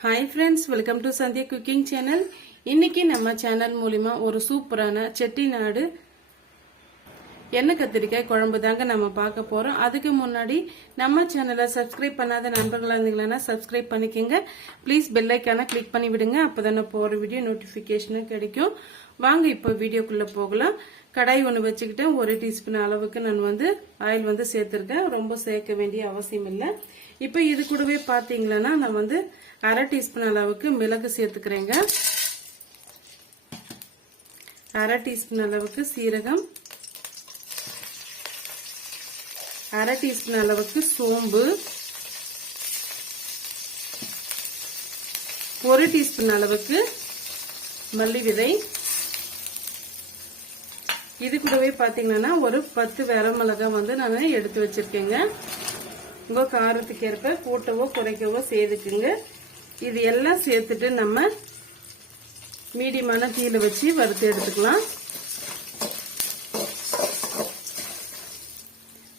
Hi friends welcome to Sandhya cooking channel இன்னைக்கு நம்ம channel மூலிமா ஒரு சூப்பரான செட்டிநாடு எண்ணெய் கத்திரிக்காய் குழம்பு தாங்க நம்ம பார்க்க போகிறோம் அதுக்கு முன்னாடி நம்ம சேனலை சப்ஸ்கிரைப் பண்ணாத நண்பர்களாக இருந்தீங்கன்னா சப்ஸ்கிரைப் பண்ணிக்கோங்க. ப்ளீஸ் பெல்லைக்கான கிளிக் பண்ணி விடுங்க. அப்போ தானே போகிற வீடியோ நோட்டிஃபிகேஷனும் கிடைக்கும். வாங்க இப்போ வீடியோக்குள்ளே போகலாம். கடாய் ஒன்று வச்சுக்கிட்டேன். ஒரு டீஸ்பூன் அளவுக்கு நான் வந்து ஆயில் வந்து சேர்த்துருக்கேன். ரொம்ப சேர்க்க வேண்டிய அவசியம் இல்லை. இப்போ இது கூடவே பார்த்தீங்களன்னா நான் வந்து அரை டீஸ்பூன் அளவுக்கு மிளகு சேர்த்துக்கிறேங்க. அரை டீஸ்பூன் அளவுக்கு சீரகம். அரை டீஸ்பூன் அளவுக்கு சோம்பு. ஒரு டீஸ்பூன் அளவுக்கு மல்லி விதை. இது கூடவே பார்த்தீங்கன்னா ஒரு பத்து வரமிளகா வந்து நான் எடுத்து வச்சிருக்கேங்க. உங்க காரத்துக்கு ஏற்ப கூட்டவோ குறைக்கவோ சேர்த்துக்குங்க இது எல்லாம் சேர்த்துட்டு நம்ம மீடியமான தீயில வச்சு வறுத்து எடுத்துக்கலாம்.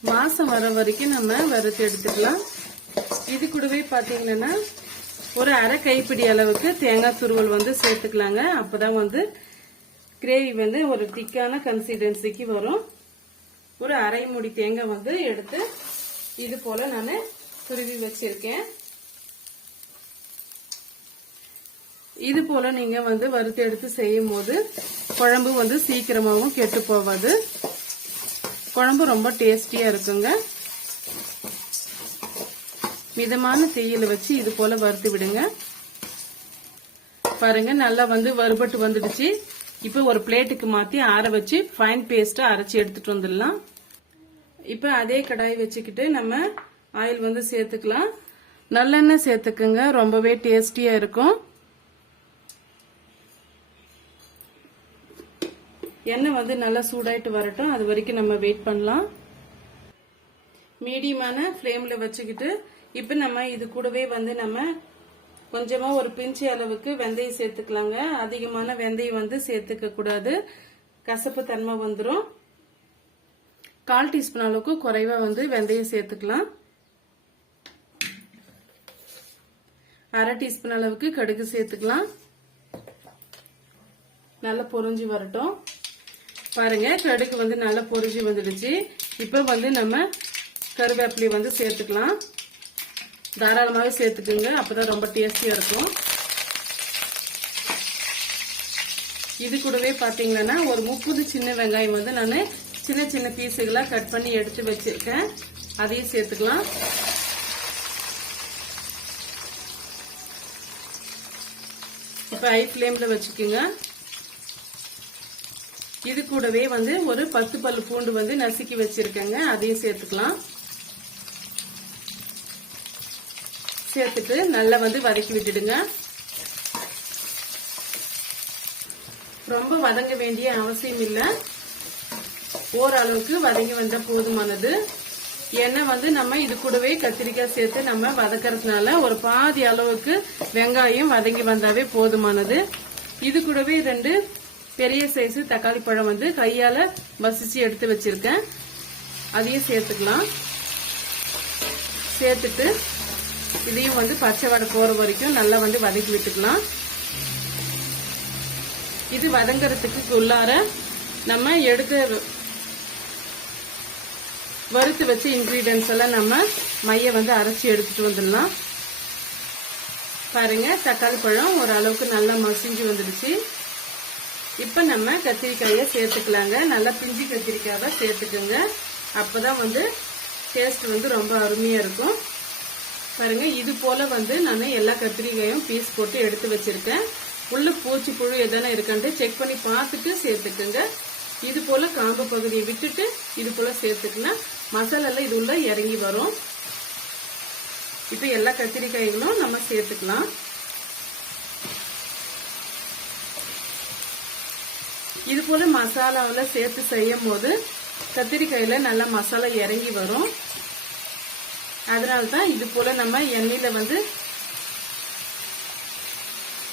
மாசம் வர வரைக்கும் நம்ம வறுத்து எடுத்துக்கலாம். இது கூடவே பாத்தீங்கன்னா ஒரு அரை கைப்பிடி அளவுக்கு தேங்காய் துருவல் வந்து சேர்த்துக்கலாங்க. அப்பதான் வந்து கிரேவி வந்து ஒரு திக்கான கன்சிஸ்டன்சிக்கு வரும். ஒரு அரை மூடி தேங்காய் வந்து எடுத்து இது போல நான் துருவி வச்சிருக்கேன். இது போல நீங்க வந்து வறுத்து எடுத்து செய்யும் போது குழம்பு வந்து சீக்கிரமாகவும் கெட்டு போவாது குழம்பு ரொம்ப டேஸ்டியா இருக்குங்க. மிதமான தீயில வச்சு இது போல வறுத்து விடுங்க. பாருங்க நல்லா வந்து வறுபட்டு வந்துடுச்சு. இப்போ ஒரு பிளேட்டுக்கு மாத்தி ஆற வச்சு ஃபைன் பேஸ்டா அரைச்சி எடுத்துட்டு வந்துடலாம். இப்போ அதே கடாய் வச்சுக்கிட்டு நம்ம ஆயில் வந்து சேர்த்துக்கலாம். நல்லெண்ணெய் சேர்த்துக்குங்க ரொம்பவே டேஸ்டியா இருக்கும். எண்ணெய் வந்து நல்லா சூடாயிட்டு வரட்டும். அது வரைக்கும் நம்ம வெயிட் பண்ணலாம். மீடியமான ஃப்ளேம்ல வச்சுக்கிட்டு இப்போ நம்ம இது கூடவே வந்து நம்ம கொஞ்சமா ஒரு பிஞ்சு அளவுக்கு வெந்தயம் சேர்த்துக்கலாங்க. அதிகமான வெந்தயம் வந்து சேர்த்துக்க கூடாது. கசப்பு தன்மை வந்துடும் கால் டீஸ்பூன் அளவுக்கு குறைவா வந்து வெந்தயம் சேர்த்துக்கலாம். அரை டீஸ்பூன் அளவுக்கு கடுகு சேர்த்துக்கலாம். நல்லா பொறிஞ்சி வரட்டும். பாருங்க கடுகு வந்து நல்லா பொரிஞ்சு வந்துடுச்சு. இப்போ வந்து நம்ம கருவேப்பிலையை வந்து சேர்த்துக்கலாம். தாராளமாகவே சேர்த்துக்குங்க அப்போதான் ரொம்ப டேஸ்டியாக இருக்கும். இது கூடவே பார்த்தீங்கன்னா ஒரு முப்பது சின்ன வெங்காயம் வந்து நான் சின்ன சின்ன பீஸுகளாக கட் பண்ணி எடுத்து வச்சிருக்கேன். அதையும் சேர்த்துக்கலாம். இப்போ ஹை ஃப்ளேமில் வச்சுக்கோங்க. இது கூடவே வந்து ஒரு பத்து பல்லு பூண்டு வந்து நசுக்கி வச்சிருக்கேங்க. அதையும் சேர்த்துக்கலாம். சேர்த்துட்டு நல்லா வந்து வதக்கி விட்டுடுங்க. ரொம்ப வதங்க வேண்டிய அவசியம் இல்லை. ஓரளவுக்கு வதங்கி வந்தால் போதுமானது. ஏன்னா வந்து நம்ம இது கூடவே கத்திரிக்காய் சேர்த்து நம்ம வதக்கறதுனால ஒரு பாதி அளவுக்கு வெங்காயம் வதங்கி வந்தாவே போதுமானது. இது கூடவே ரெண்டு பெரிய சைஸ் தக்காளி பழம் வந்து கையால வசிச்சு எடுத்து வச்சிருக்கேன். அதையும் சேர்த்துக்கலாம். சேர்த்துட்டு இதையும் வந்து பச்சை வடை போற வரைக்கும் நல்லா வந்து வதக்கி விட்டுக்கலாம். இது வதங்கறதுக்கு உள்ளார நம்ம எடுத்து வறுத்து வச்ச இன்க்ரீடியன்ஸ் எல்லாம் நம்ம மைய வந்து அரைச்சி எடுத்துட்டு வந்துடலாம். பாருங்க தக்காளி பழம் ஓரளவுக்கு நல்லா மசிஞ்சு வந்துடுச்சு. இப்ப நம்ம கத்திரிக்காய சேர்த்துக்கலாங்க. நல்லா பிஞ்சு கத்திரிக்காவை சேர்த்துக்கோங்க. அப்பதான் வந்து டேஸ்ட் வந்து ரொம்ப அருமையா இருக்கும். பாருங்க இது போல வந்து நான் எல்லா கத்திரிக்காயும் பீஸ் போட்டு எடுத்து வச்சிருக்கேன். உள்ள பூச்சி புழு எதனா இருக்கான்ட்டு செக் பண்ணி பார்த்துட்டு சேர்த்துக்குங்க. இது போல காம்பு பகுதியை விட்டுட்டு இது போல சேர்த்துக்கலாம் மசாலெல்லாம் இது உள்ள இறங்கி வரும். இப்ப எல்லா கத்திரிக்காய்களும் நம்ம சேர்த்துக்கலாம். இது போல மசாலாவில சேர்த்து செய்யும் போது கத்திரிக்காயில நல்லா மசாலா இறங்கி வரும். அதனால்தான் இது போல நம்ம எண்ணெயில வந்து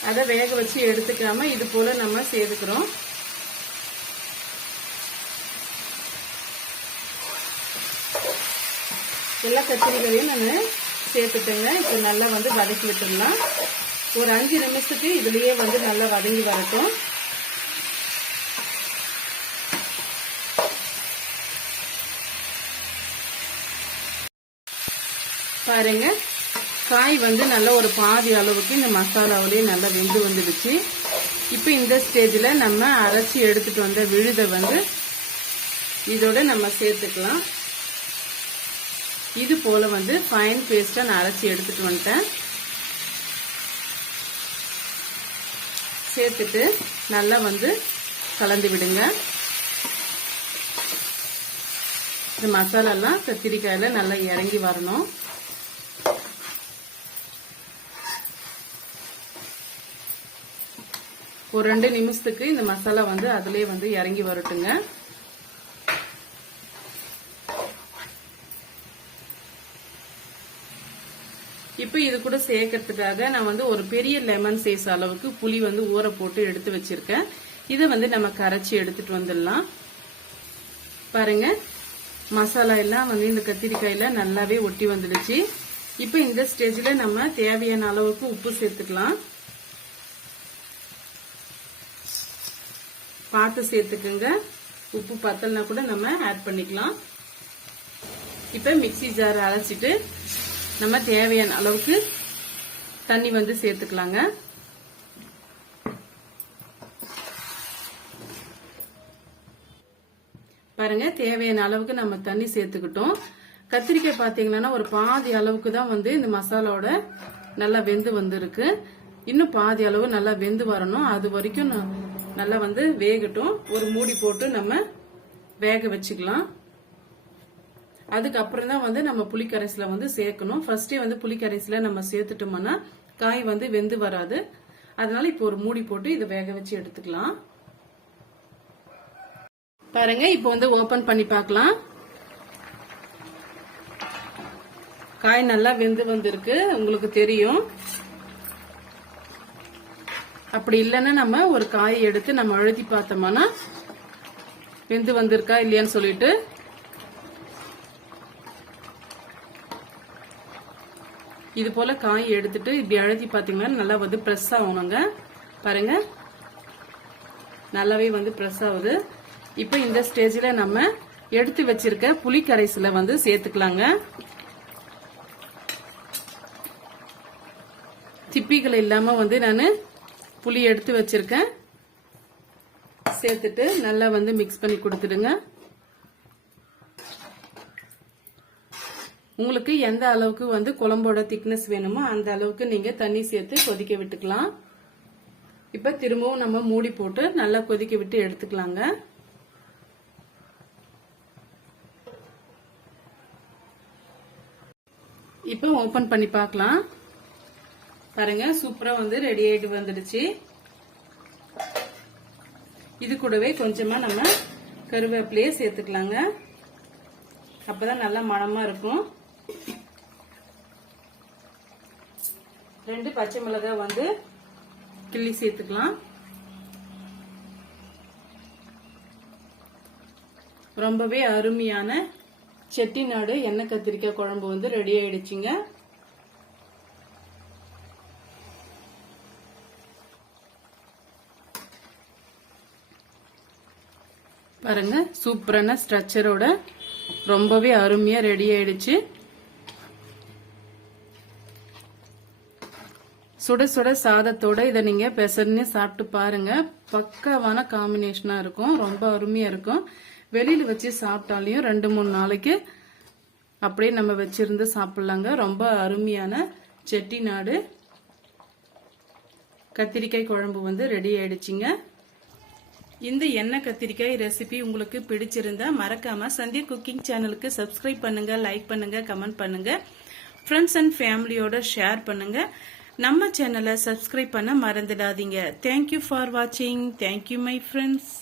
அதை வேக வச்சு எடுத்துக்காம இது போல நம்ம சேர்த்துக்கிறோம். எல்லா கத்திரிக்காயும் நான் சேர்த்துட்டேங்க. இப்போ நல்லா வந்து வதக்கி விட்டுடலாம். ஒரு அஞ்சு நிமிஷத்துக்கு இதுலயே வந்து நல்லா வதங்கி வரட்டும். பாருங்க. காய் வந்து நல்ல ஒரு பாதி அளவுக்கு இந்த மசாலாவிலேயே நல்லா வெந்து வந்துடுச்சு. இப்போ இந்த ஸ்டேஜில் நம்ம அரைச்சி எடுத்துட்டு வந்த விழுதை வந்து இதோட நம்ம சேர்த்துக்கலாம். இது போல் வந்து ஃபைன் பேஸ்ட்டாக நான் அரைச்சி எடுத்துட்டு வந்துட்டேன். சேர்த்துட்டு நல்லா வந்து கலந்து விடுங்க. இந்த மசாலாலாம் கத்திரிக்காயில் நல்லா இறங்கி வரணும். ஒரு ரெண்டு நிமிஷத்துக்கு இந்த மசாலா வந்து அதுலயே வந்து இறங்கி வரட்டுங்க. இப்போ இது கூட சேர்க்கறதுக்காக நான் வந்து ஒரு பெரிய லெமன் சைஸ் அளவுக்கு புளி வந்து ஊற போட்டு எடுத்து வச்சிருக்கேன். இதை வந்து நம்ம கரைச்சி எடுத்துட்டு வந்துடலாம். பாருங்க மசாலா எல்லாம் வந்து இந்த கத்திரிக்காயில நல்லாவே ஒட்டி வந்துடுச்சு. இப்போ இந்த ஸ்டேஜ்ல நம்ம தேவையான அளவுக்கு உப்பு சேர்த்துக்கலாம். பார்த்து சேர்த்துக்குங்க. உப்பு பத்தலனா கூட நம்ம ஆட் பண்ணிக்கலாம். இப்போ மிக்சி ஜார் அரைச்சிட்டு நம்ம தேவையான அளவுக்கு தண்ணி வந்து சேர்த்துக்கலாங்க. பாருங்க தேவையான அளவுக்கு நம்ம தண்ணி சேர்த்துக்கிட்டோம். கத்திரிக்காய் பார்த்தீங்கன்னா ஒரு பாதி அளவுக்கு தான் வந்து இந்த மசாலாவோட நல்லா வெந்து வந்திருக்கு. இன்னும் பாதி அளவு நல்லா வெந்து வரணும். அது வரைக்கும் நான் நல்லா வந்து வேகட்டும். ஒரு மூடி போட்டு நம்ம வேக வச்சுக்கலாம். அதுக்கப்புறம் தான் வந்து நம்ம புளிக்கரைசில வந்து சேர்க்கணும். ஃபர்ஸ்டே வந்து புளிக்கரைசில நம்ம சேர்த்துட்டோம்னா காய் வந்து வெந்து வராது. அதனால இப்போ ஒரு மூடி போட்டு இதை வேக வச்சு எடுத்துக்கலாம். பாருங்க இப்போ வந்து ஓபன் பண்ணி பார்க்கலாம். காய் நல்லா வெந்து வந்திருக்கு. உங்களுக்கு தெரியும். அப்படி இல்லைன்னா நம்ம ஒரு காயை எடுத்து நம்ம அழுத்தி பார்த்தோம்னா வெந்து வந்திருக்கா இல்லையான்னு சொல்லிட்டு இது போல காய் எடுத்துட்டு இப்படி அழுத்தி பார்த்தீங்கன்னா நல்லா வந்து ப்ரெஸ் ஆகணுங்க. பாருங்க. நல்லாவே வந்து ப்ரெஸ் ஆகுது. இப்போ இந்த ஸ்டேஜில் நம்ம எடுத்து வச்சிருக்க புளி கரைசல வந்து சேர்த்துக்கலாங்க. திப்பிகள் இல்லாமல் வந்து நான் புளி எடுத்து வச்சிருக்கேன். சேர்த்துட்டு நல்லா வந்து மிக்ஸ் பண்ணி கொடுத்துடுங்க. உங்களுக்கு எந்த அளவுக்கு வந்து குழம்போட திக்னஸ் வேணுமோ அந்த அளவுக்கு நீங்க தண்ணி சேர்த்து கொதிக்க விட்டுக்கலாம். இப்ப திரும்பவும் நம்ம மூடி போட்டு நல்லா கொதிக்க விட்டு எடுத்துக்கலாங்க. இப்ப ஓபன் பண்ணி பார்க்கலாம். பாருங்க சூப்பரா வந்து ரெடி ஆயிட்டு வந்துடுச்சு. இது கூடவே கொஞ்சமா நம்ம கருவேப்பிலையே சேர்த்துக்கலாங்க. அப்பதான் நல்லா மனமா இருக்கும். ரெண்டு பச்சை மிளகாய் வந்து கிள்ளி சேர்த்துக்கலாம். ரொம்பவே அருமையான செட்டிநாடு எண்ணெய் கத்திரிக்காய் குழம்பு வந்து ரெடி ஆயிடுச்சுங்க. பாருங்க சூப்பரான ஸ்ட்ரக்சரோட ரொம்பவே அருமையா ரெடி ஆயிடுச்சு. சுட சுட சாதத்தோட இதை நீங்க பெசர்னு சாப்பிட்டு பாருங்க. பக்காவான காம்பினேஷனா இருக்கும். ரொம்ப அருமையா இருக்கும். வெளியில வச்சு சாப்பிட்டாலையும் ரெண்டு மூணு நாளைக்கு அப்படியே நம்ம வச்சிருந்து சாப்பிடலாங்க. ரொம்ப அருமையான செட்டிநாடு. கத்திரிக்காய் குழம்பு வந்து ரெடி ஆயிடுச்சுங்க. இந்த எண்ணெய் கத்திரிக்காய் ரெசிபி உங்களுக்கு பிடிச்சிருந்தா மறக்காம சந்தியா குக்கிங் சேனலுக்கு சப்ஸ்கிரைப் பண்ணுங்க லைக் பண்ணுங்க கமெண்ட் பண்ணுங்க. ஃப்ரெண்ட்ஸ் அண்ட் ஃபேமிலியோட ஷேர் பண்ணுங்க. நம்ம சேனலை சப்ஸ்கிரைப் பண்ண மறந்துடாதீங்க. தேங்க்யூ ஃபார் வாட்சிங் தேங்க்யூ மை ஃப்ரெண்ட்ஸ்